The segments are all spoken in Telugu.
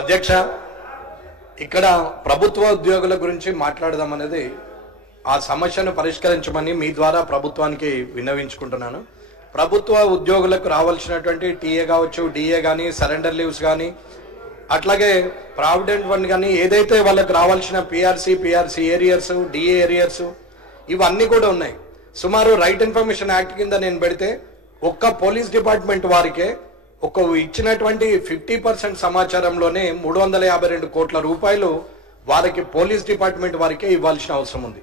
అధ్యక్ష, ఇక్కడ ప్రభుత్వ ఉద్యోగుల గురించి మాట్లాడదాం అనేది ఆ సమస్యను పరిష్కరించమని మీ ద్వారా ప్రభుత్వానికి విన్నవించుకుంటున్నాను. ప్రభుత్వ ఉద్యోగులకు రావాల్సినటువంటి టీఏ కావచ్చు, డిఏ కానీ, సరెండర్ లీవ్స్ కానీ, అట్లాగే ప్రావిడెంట్ ఫండ్ కానీ, ఏదైతే వాళ్ళకి రావాల్సిన పిఆర్సీ ఏరియర్స్, డిఏ ఏరియర్స్ ఇవన్నీ కూడా ఉన్నాయి. సుమారు రైట్ ఇన్ఫర్మేషన్ యాక్ట్ కింద నేను పెడితే ఒక్క పోలీస్ డిపార్ట్మెంట్ వారికే ఒక ఇచ్చినటువంటి 50% సమాచారంలోనే 352 కోట్ల రూపాయలు వారికి పోలీస్ డిపార్ట్మెంట్ వారికే ఇవ్వాల్సిన అవసరం ఉంది.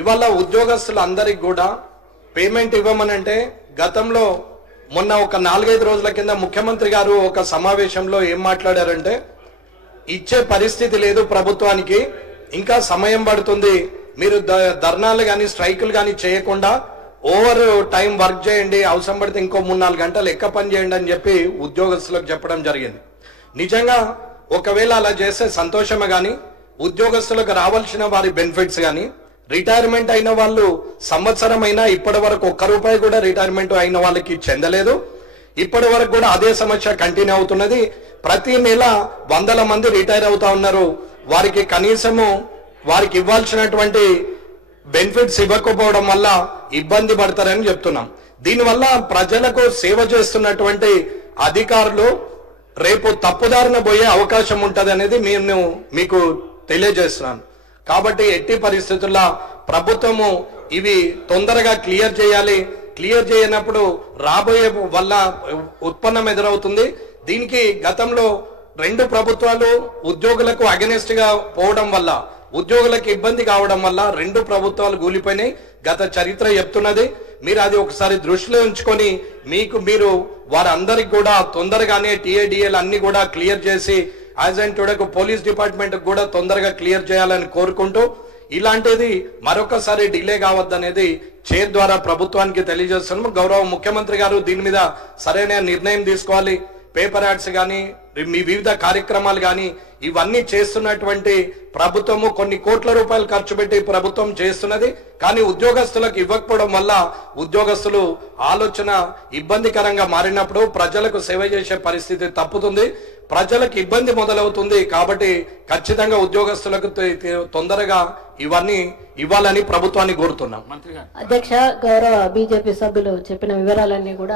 ఇవాళ ఉద్యోగస్తులందరికీ కూడా పేమెంట్ ఇవ్వమనంటే గతంలో మొన్న ఒక 4-5 రోజుల కింద ముఖ్యమంత్రి గారు ఒక సమావేశంలో ఏం మాట్లాడారంటే, ఇచ్చే పరిస్థితి లేదు ప్రభుత్వానికి, ఇంకా సమయం పడుతుంది, మీరు ధర్నాలు కానీ స్ట్రైకులు కానీ చేయకుండా ఓవర్ టైం వర్క్ చేయండి, అవసరం పడితే ఇంకో 3-4 గంటలు ఎక్క పని చేయండి అని చెప్పి ఉద్యోగస్తులకు చెప్పడం జరిగింది. నిజంగా ఒకవేళ అలా చేస్తే సంతోషమే, కానీ ఉద్యోగస్తులకు రావాల్సిన వారి బెనిఫిట్స్ కానీ, రిటైర్మెంట్ అయిన వాళ్ళు సంవత్సరం అయినా ఇప్పటి వరకు ₹1 కూడా రిటైర్మెంట్ అయిన వాళ్ళకి చెందలేదు. ఇప్పటి వరకు కూడా అదే సమస్య కంటిన్యూ అవుతున్నది. ప్రతి నెల వందల మంది రిటైర్ అవుతా ఉన్నారు. వారికి కనీసము వారికి ఇవ్వాల్సినటువంటి బెనిఫిట్స్ ఇవ్వకపోవడం వల్ల ఇబ్బంది పడతారని చెప్తున్నాం. దీనివల్ల ప్రజలకు సేవ చేస్తున్నటువంటి అధికారులు రేపు తప్పుదారిన పోయే అవకాశం ఉంటుంది అనేది నేను మీకు తెలియజేస్తున్నాను. కాబట్టి ఎట్టి పరిస్థితుల్లో ప్రభుత్వము ఇవి తొందరగా క్లియర్ చేయాలి. క్లియర్ చేయనప్పుడు రాబోయే వల్ల ఉత్పన్నం ఎదురవుతుంది. దీనికి గతంలో 2 ప్రభుత్వాలు ఉద్యోగులకు అగెనిస్ట్ గా పోవడం వల్ల, ఉద్యోగులకు ఇబ్బంది కావడం వల్ల 2 ప్రభుత్వాలు కూలిపోయినాయి. గత చరిత్ర చెప్తున్నది. మీరు అది ఒకసారి దృష్టిలో ఉంచుకొని మీరు వారందరికి కూడా తొందరగానే టీఏడిఎల్ అన్ని కూడా క్లియర్ చేసి యాజ్ అండ్ టుడేకు పోలీస్ డిపార్ట్మెంట్ కూడా తొందరగా క్లియర్ చేయాలని కోరుకుంటూ, ఇలాంటిది మరొకసారి డిలే కావద్దనేది చైర్ ద్వారా ప్రభుత్వానికి తెలియజేస్తున్నాము. గౌరవ ముఖ్యమంత్రి గారు దీని మీద సరైన నిర్ణయం తీసుకోవాలి. పేపర్ యాడ్స్ కానీ, మీ వివిధ కార్యక్రమాలు కానీ ఇవన్నీ చేస్తున్నటువంటి ప్రభుత్వము కొన్ని కోట్ల రూపాయలు ఖర్చు పెట్టి ప్రభుత్వం చేస్తున్నది. కానీ ఉద్యోగస్తులకు ఇవ్వకపోవడం వల్ల ఉద్యోగస్తులు ఆలోచన ఇబ్బందికరంగా మారినప్పుడు ప్రజలకు సేవ చేసే పరిస్థితి తప్పుతుంది, ప్రజలకు ఇబ్బంది మొదలవుతుంది. కాబట్టి ఖచ్చితంగా ఉద్యోగస్తులకు తొందరగా ఇవన్నీ ఇవ్వాలని ప్రభుత్వాన్ని కోరుతున్నాం. అధ్యక్ష, గౌరవ బీజేపీ సభ్యులు చెప్పిన వివరాలన్నీ కూడా